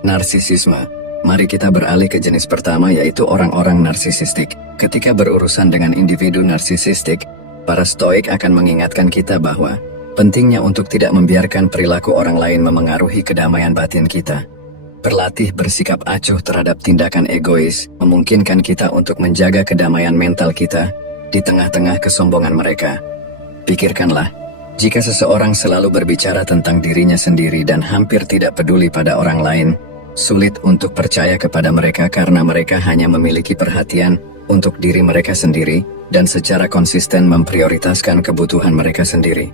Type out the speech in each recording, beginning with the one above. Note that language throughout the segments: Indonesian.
Narsisisme. Mari kita beralih ke jenis pertama, yaitu orang-orang narsisistik. Ketika berurusan dengan individu narsisistik, para Stoik akan mengingatkan kita bahwa pentingnya untuk tidak membiarkan perilaku orang lain memengaruhi kedamaian batin kita. Berlatih bersikap acuh terhadap tindakan egois memungkinkan kita untuk menjaga kedamaian mental kita di tengah-tengah kesombongan mereka. Pikirkanlah, jika seseorang selalu berbicara tentang dirinya sendiri dan hampir tidak peduli pada orang lain, sulit untuk percaya kepada mereka karena mereka hanya memiliki perhatian untuk diri mereka sendiri dan secara konsisten memprioritaskan kebutuhan mereka sendiri.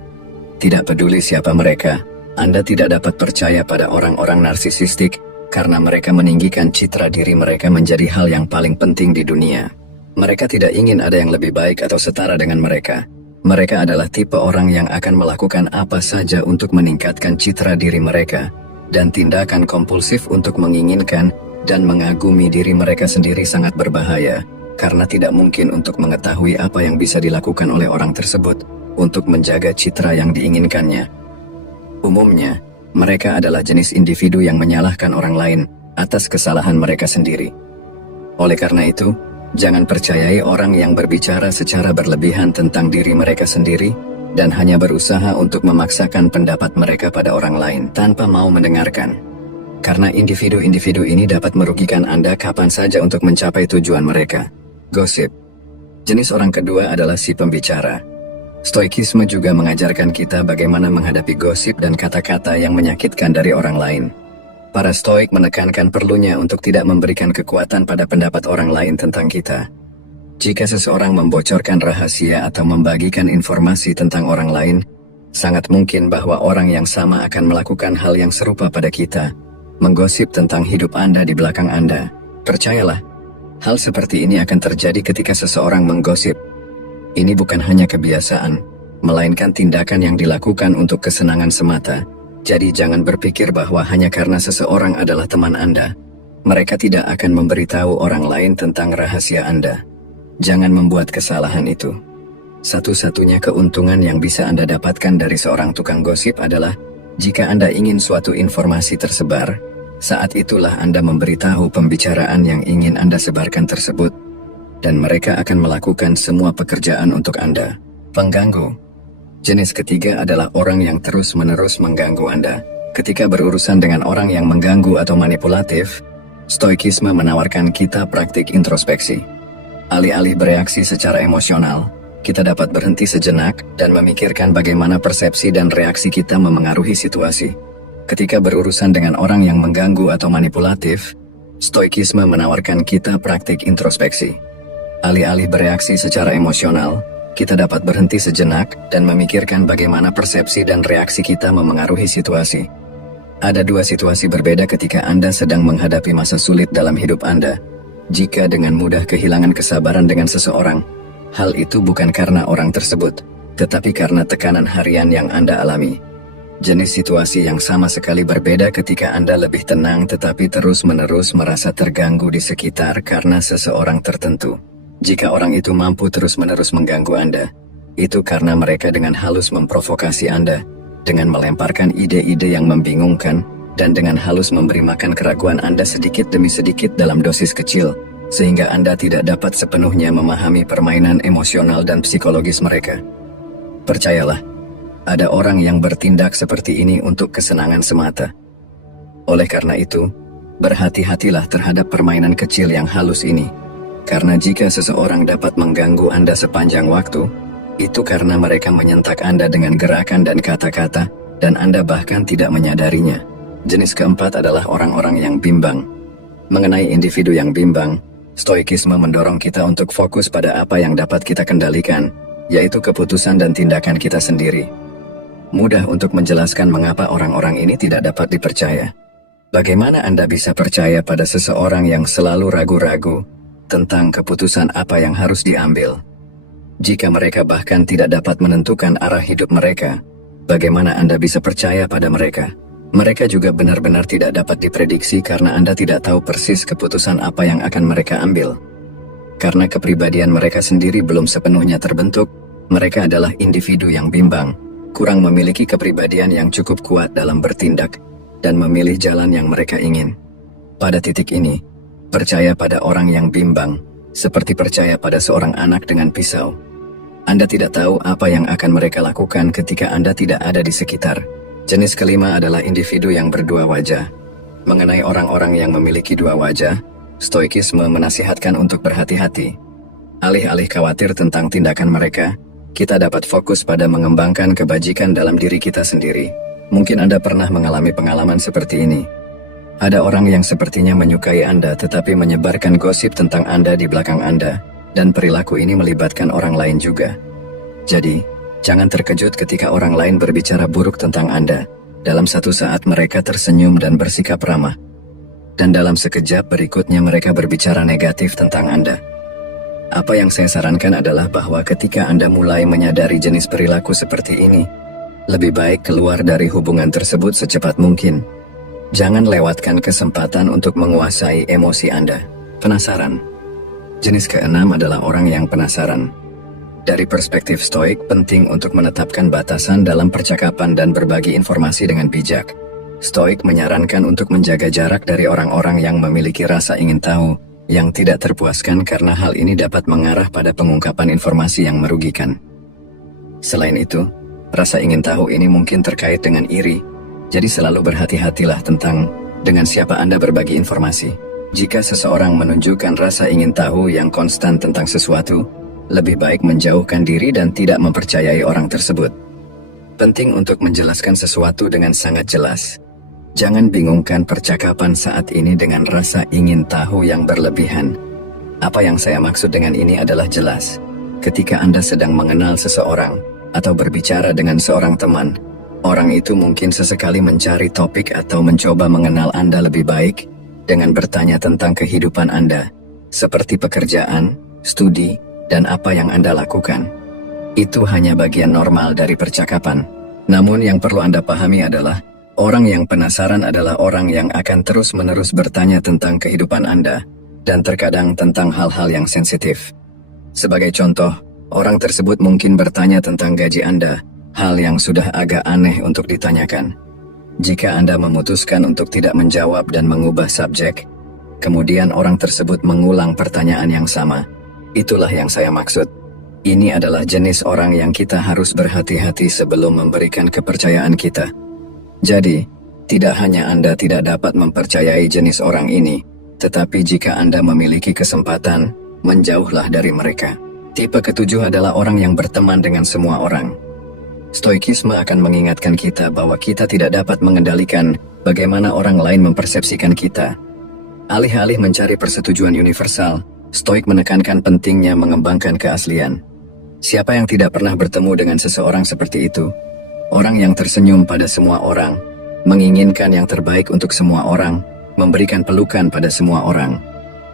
Tidak peduli siapa mereka, Anda tidak dapat percaya pada orang-orang narsisistik karena mereka meninggikan citra diri mereka menjadi hal yang paling penting di dunia. Mereka tidak ingin ada yang lebih baik atau setara dengan mereka. Mereka adalah tipe orang yang akan melakukan apa saja untuk meningkatkan citra diri mereka, dan tindakan kompulsif untuk menginginkan dan mengagumi diri mereka sendiri sangat berbahaya, karena tidak mungkin untuk mengetahui apa yang bisa dilakukan oleh orang tersebut untuk menjaga citra yang diinginkannya. Umumnya, mereka adalah jenis individu yang menyalahkan orang lain atas kesalahan mereka sendiri. Oleh karena itu, jangan percayai orang yang berbicara secara berlebihan tentang diri mereka sendiri dan hanya berusaha untuk memaksakan pendapat mereka pada orang lain tanpa mau mendengarkan. Karena individu-individu ini dapat merugikan Anda kapan saja untuk mencapai tujuan mereka. Gosip. Jenis orang kedua adalah si pembicara. Stoikisme juga mengajarkan kita bagaimana menghadapi gosip dan kata-kata yang menyakitkan dari orang lain. Para Stoik menekankan perlunya untuk tidak memberikan kekuatan pada pendapat orang lain tentang kita. Jika seseorang membocorkan rahasia atau membagikan informasi tentang orang lain, sangat mungkin bahwa orang yang sama akan melakukan hal yang serupa pada kita, menggosip tentang hidup Anda di belakang Anda. Percayalah, hal seperti ini akan terjadi ketika seseorang menggosip. Ini bukan hanya kebiasaan, melainkan tindakan yang dilakukan untuk kesenangan semata. Jadi jangan berpikir bahwa hanya karena seseorang adalah teman Anda, mereka tidak akan memberitahu orang lain tentang rahasia Anda. Jangan membuat kesalahan itu. Satu-satunya keuntungan yang bisa Anda dapatkan dari seorang tukang gosip adalah jika Anda ingin suatu informasi tersebar, saat itulah Anda memberitahu pembicaraan yang ingin Anda sebarkan tersebut, dan mereka akan melakukan semua pekerjaan untuk Anda. Pengganggu. Jenis ketiga adalah orang yang terus-menerus mengganggu Anda. Ketika berurusan dengan orang yang mengganggu atau manipulatif, Stoikisme menawarkan kita praktik introspeksi. Alih-alih bereaksi secara emosional, kita dapat berhenti sejenak dan memikirkan bagaimana persepsi dan reaksi kita memengaruhi situasi. Ketika berurusan dengan orang yang mengganggu atau manipulatif, Stoikisme menawarkan kita praktik introspeksi. Alih-alih bereaksi secara emosional, kita dapat berhenti sejenak dan memikirkan bagaimana persepsi dan reaksi kita memengaruhi situasi. Ada dua situasi berbeda ketika Anda sedang menghadapi masa sulit dalam hidup Anda. Jika dengan mudah kehilangan kesabaran dengan seseorang, hal itu bukan karena orang tersebut, tetapi karena tekanan harian yang Anda alami. Jenis situasi yang sama sekali berbeda ketika Anda lebih tenang tetapi terus-menerus merasa terganggu di sekitar karena seseorang tertentu. Jika orang itu mampu terus-menerus mengganggu Anda, itu karena mereka dengan halus memprovokasi Anda, dengan melemparkan ide-ide yang membingungkan, dan dengan halus memberi makan keraguan Anda sedikit demi sedikit dalam dosis kecil, sehingga Anda tidak dapat sepenuhnya memahami permainan emosional dan psikologis mereka. Percayalah, ada orang yang bertindak seperti ini untuk kesenangan semata. Oleh karena itu, berhati-hatilah terhadap permainan kecil yang halus ini. Karena jika seseorang dapat mengganggu Anda sepanjang waktu, itu karena mereka menyentak Anda dengan gerakan dan kata-kata, dan Anda bahkan tidak menyadarinya. Jenis keempat adalah orang-orang yang bimbang. Mengenai individu yang bimbang, Stoikisme mendorong kita untuk fokus pada apa yang dapat kita kendalikan, yaitu keputusan dan tindakan kita sendiri. Mudah untuk menjelaskan mengapa orang-orang ini tidak dapat dipercaya. Bagaimana Anda bisa percaya pada seseorang yang selalu ragu-ragu tentang keputusan apa yang harus diambil? Jika mereka bahkan tidak dapat menentukan arah hidup mereka, bagaimana Anda bisa percaya pada mereka? Mereka juga benar-benar tidak dapat diprediksi karena Anda tidak tahu persis keputusan apa yang akan mereka ambil. Karena kepribadian mereka sendiri belum sepenuhnya terbentuk, mereka adalah individu yang bimbang, kurang memiliki kepribadian yang cukup kuat dalam bertindak, dan memilih jalan yang mereka ingin. Pada titik ini, percaya pada orang yang bimbang, seperti percaya pada seorang anak dengan pisau. Anda tidak tahu apa yang akan mereka lakukan ketika Anda tidak ada di sekitar. Jenis kelima adalah individu yang berdua wajah. Mengenai orang-orang yang memiliki dua wajah, Stoikisme menasihatkan untuk berhati-hati. Alih-alih khawatir tentang tindakan mereka, kita dapat fokus pada mengembangkan kebajikan dalam diri kita sendiri. Mungkin Anda pernah mengalami pengalaman seperti ini. Ada orang yang sepertinya menyukai Anda tetapi menyebarkan gosip tentang Anda di belakang Anda, dan perilaku ini melibatkan orang lain juga. Jadi, jangan terkejut ketika orang lain berbicara buruk tentang Anda. Dalam satu saat mereka tersenyum dan bersikap ramah. Dan dalam sekejap berikutnya mereka berbicara negatif tentang Anda. Apa yang saya sarankan adalah bahwa ketika Anda mulai menyadari jenis perilaku seperti ini, lebih baik keluar dari hubungan tersebut secepat mungkin. Jangan lewatkan kesempatan untuk menguasai emosi Anda. Penasaran. Jenis keenam adalah orang yang penasaran. Dari perspektif Stoik, penting untuk menetapkan batasan dalam percakapan dan berbagi informasi dengan bijak. Stoik menyarankan untuk menjaga jarak dari orang-orang yang memiliki rasa ingin tahu, yang tidak terpuaskan karena hal ini dapat mengarah pada pengungkapan informasi yang merugikan. Selain itu, rasa ingin tahu ini mungkin terkait dengan iri, jadi selalu berhati-hatilah tentang dengan siapa Anda berbagi informasi. Jika seseorang menunjukkan rasa ingin tahu yang konstan tentang sesuatu, lebih baik menjauhkan diri dan tidak mempercayai orang tersebut. Penting untuk menjelaskan sesuatu dengan sangat jelas. Jangan bingungkan percakapan saat ini dengan rasa ingin tahu yang berlebihan. Apa yang saya maksud dengan ini adalah jelas. Ketika Anda sedang mengenal seseorang atau berbicara dengan seorang teman, orang itu mungkin sesekali mencari topik atau mencoba mengenal Anda lebih baik dengan bertanya tentang kehidupan Anda, seperti pekerjaan, studi, dan apa yang Anda lakukan. Itu hanya bagian normal dari percakapan. Namun yang perlu Anda pahami adalah, orang yang penasaran adalah orang yang akan terus-menerus bertanya tentang kehidupan Anda, dan terkadang tentang hal-hal yang sensitif. Sebagai contoh, orang tersebut mungkin bertanya tentang gaji Anda, hal yang sudah agak aneh untuk ditanyakan. Jika Anda memutuskan untuk tidak menjawab dan mengubah subjek, kemudian orang tersebut mengulang pertanyaan yang sama, itulah yang saya maksud. Ini adalah jenis orang yang kita harus berhati-hati sebelum memberikan kepercayaan kita. Jadi, tidak hanya Anda tidak dapat mempercayai jenis orang ini, tetapi jika Anda memiliki kesempatan, menjauhlah dari mereka. Tipe ketujuh adalah orang yang berteman dengan semua orang. Stoikisme akan mengingatkan kita bahwa kita tidak dapat mengendalikan bagaimana orang lain mempersepsikan kita. Alih-alih mencari persetujuan universal, Stoik menekankan pentingnya mengembangkan keaslian. Siapa yang tidak pernah bertemu dengan seseorang seperti itu? Orang yang tersenyum pada semua orang, menginginkan yang terbaik untuk semua orang, memberikan pelukan pada semua orang.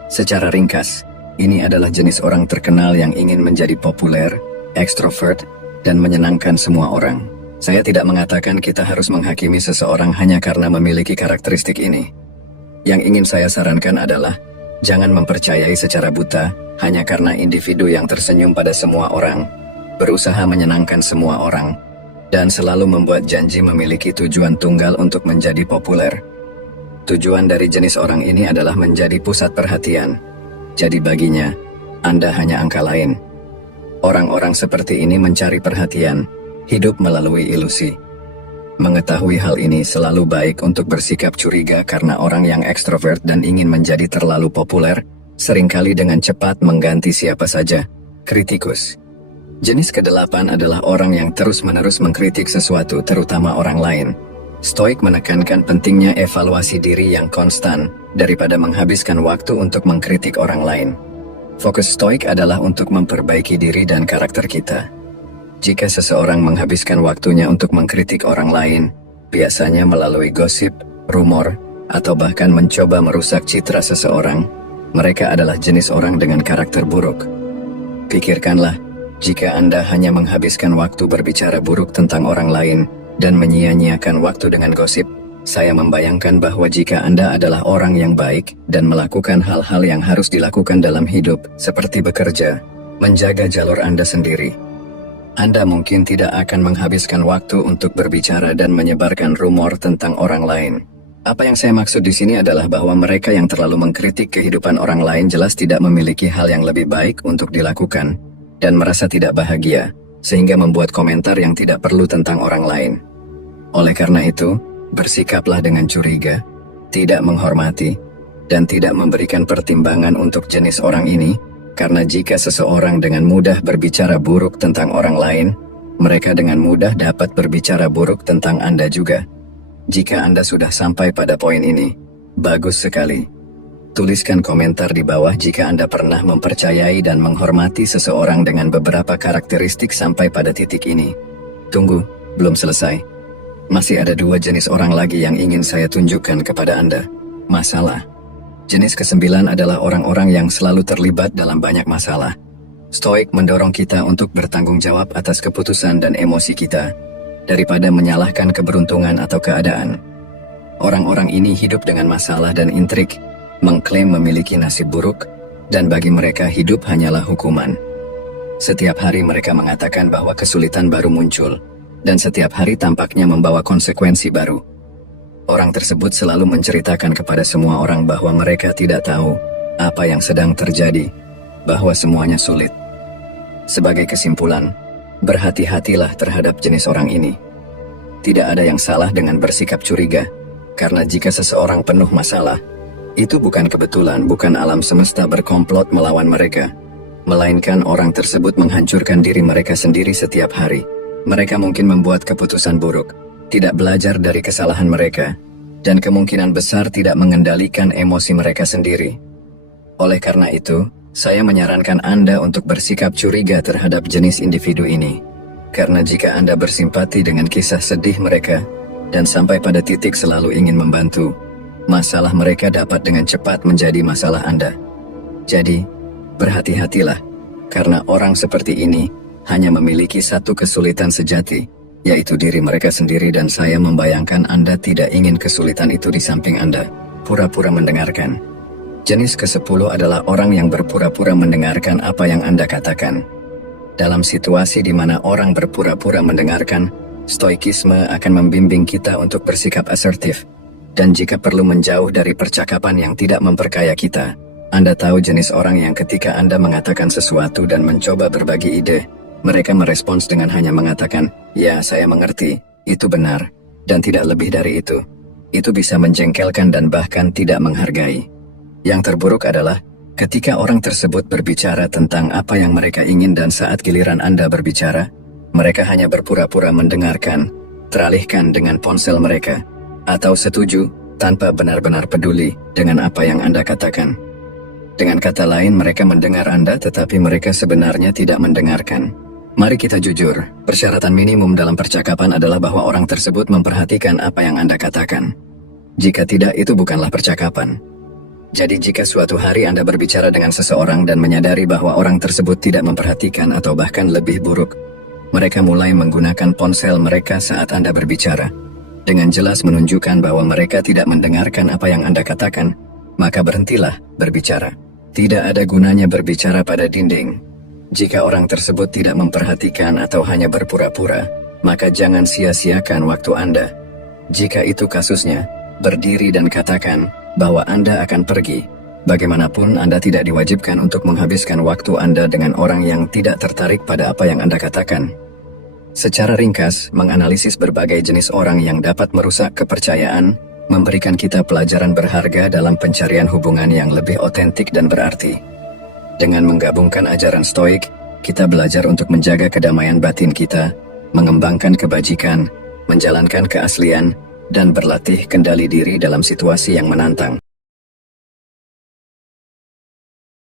Secara ringkas, ini adalah jenis orang terkenal yang ingin menjadi populer, ekstrovert, dan menyenangkan semua orang. Saya tidak mengatakan kita harus menghakimi seseorang hanya karena memiliki karakteristik ini. Yang ingin saya sarankan adalah, jangan mempercayai secara buta, hanya karena individu yang tersenyum pada semua orang, berusaha menyenangkan semua orang, dan selalu membuat janji memiliki tujuan tunggal untuk menjadi populer. Tujuan dari jenis orang ini adalah menjadi pusat perhatian. Jadi baginya, Anda hanya angka lain. Orang-orang seperti ini mencari perhatian, hidup melalui ilusi. Mengetahui hal ini selalu baik untuk bersikap curiga karena orang yang ekstrovert dan ingin menjadi terlalu populer, seringkali dengan cepat mengganti siapa saja, kritikus. Jenis kedelapan adalah orang yang terus-menerus mengkritik sesuatu, terutama orang lain. Stoik menekankan pentingnya evaluasi diri yang konstan, daripada menghabiskan waktu untuk mengkritik orang lain. Fokus Stoik adalah untuk memperbaiki diri dan karakter kita. Jika seseorang menghabiskan waktunya untuk mengkritik orang lain, biasanya melalui gosip, rumor, atau bahkan mencoba merusak citra seseorang, mereka adalah jenis orang dengan karakter buruk. Pikirkanlah, jika Anda hanya menghabiskan waktu berbicara buruk tentang orang lain dan menyia-nyiakan waktu dengan gosip, saya membayangkan bahwa jika Anda adalah orang yang baik dan melakukan hal-hal yang harus dilakukan dalam hidup, seperti bekerja, menjaga jalur Anda sendiri, Anda mungkin tidak akan menghabiskan waktu untuk berbicara dan menyebarkan rumor tentang orang lain. Apa yang saya maksud di sini adalah bahwa mereka yang terlalu mengkritik kehidupan orang lain jelas tidak memiliki hal yang lebih baik untuk dilakukan, dan merasa tidak bahagia, sehingga membuat komentar yang tidak perlu tentang orang lain. Oleh karena itu, bersikaplah dengan curiga, tidak menghormati, dan tidak memberikan pertimbangan untuk jenis orang ini, karena jika seseorang dengan mudah berbicara buruk tentang orang lain, mereka dengan mudah dapat berbicara buruk tentang Anda juga. Jika Anda sudah sampai pada poin ini, bagus sekali. Tuliskan komentar di bawah jika Anda pernah mempercayai dan menghormati seseorang dengan beberapa karakteristik sampai pada titik ini. Tunggu, belum selesai. Masih ada 2 jenis orang lagi yang ingin saya tunjukkan kepada Anda. Masalah. Jenis ke-9 adalah orang-orang yang selalu terlibat dalam banyak masalah. Stoik mendorong kita untuk bertanggung jawab atas keputusan dan emosi kita, daripada menyalahkan keberuntungan atau keadaan. Orang-orang ini hidup dengan masalah dan intrik, mengklaim memiliki nasib buruk, dan bagi mereka hidup hanyalah hukuman. Setiap hari mereka mengatakan bahwa kesulitan baru muncul, dan setiap hari tampaknya membawa konsekuensi baru. Orang tersebut selalu menceritakan kepada semua orang bahwa mereka tidak tahu apa yang sedang terjadi, bahwa semuanya sulit. Sebagai kesimpulan, berhati-hatilah terhadap jenis orang ini. Tidak ada yang salah dengan bersikap curiga, karena jika seseorang penuh masalah, itu bukan kebetulan, bukan alam semesta berkomplot melawan mereka, melainkan orang tersebut menghancurkan diri mereka sendiri setiap hari. Mereka mungkin membuat keputusan buruk, tidak belajar dari kesalahan mereka, dan kemungkinan besar tidak mengendalikan emosi mereka sendiri. Oleh karena itu, saya menyarankan Anda untuk bersikap curiga terhadap jenis individu ini. Karena jika Anda bersimpati dengan kisah sedih mereka, dan sampai pada titik selalu ingin membantu, masalah mereka dapat dengan cepat menjadi masalah Anda. Jadi, berhati-hatilah, karena orang seperti ini hanya memiliki satu kesulitan sejati, yaitu diri mereka sendiri, dan saya membayangkan Anda tidak ingin kesulitan itu di samping Anda. Pura-pura mendengarkan. Jenis ke-10 adalah orang yang berpura-pura mendengarkan apa yang Anda katakan. Dalam situasi di mana orang berpura-pura mendengarkan, stoikisme akan membimbing kita untuk bersikap asertif, dan jika perlu menjauh dari percakapan yang tidak memperkaya kita. Anda tahu jenis orang yang ketika Anda mengatakan sesuatu dan mencoba berbagi ide, mereka merespons dengan hanya mengatakan, "Ya, saya mengerti, itu benar," dan tidak lebih dari itu. Itu bisa menjengkelkan dan bahkan tidak menghargai. Yang terburuk adalah, ketika orang tersebut berbicara tentang apa yang mereka ingin dan saat giliran Anda berbicara, mereka hanya berpura-pura mendengarkan, teralihkan dengan ponsel mereka, atau setuju tanpa benar-benar peduli dengan apa yang Anda katakan. Dengan kata lain, mereka mendengar Anda tetapi mereka sebenarnya tidak mendengarkan. Mari kita jujur, persyaratan minimum dalam percakapan adalah bahwa orang tersebut memperhatikan apa yang Anda katakan. Jika tidak, itu bukanlah percakapan. Jadi jika suatu hari Anda berbicara dengan seseorang dan menyadari bahwa orang tersebut tidak memperhatikan atau bahkan lebih buruk, mereka mulai menggunakan ponsel mereka saat Anda berbicara, dengan jelas menunjukkan bahwa mereka tidak mendengarkan apa yang Anda katakan, maka berhentilah berbicara. Tidak ada gunanya berbicara pada dinding. Jika orang tersebut tidak memperhatikan atau hanya berpura-pura, maka jangan sia-siakan waktu Anda. Jika itu kasusnya, berdiri dan katakan bahwa Anda akan pergi. Bagaimanapun, Anda tidak diwajibkan untuk menghabiskan waktu Anda dengan orang yang tidak tertarik pada apa yang Anda katakan. Secara ringkas, menganalisis berbagai jenis orang yang dapat merusak kepercayaan, memberikan kita pelajaran berharga dalam pencarian hubungan yang lebih otentik dan berarti. Dengan menggabungkan ajaran Stoik, kita belajar untuk menjaga kedamaian batin kita, mengembangkan kebajikan, menjalankan keaslian, dan berlatih kendali diri dalam situasi yang menantang.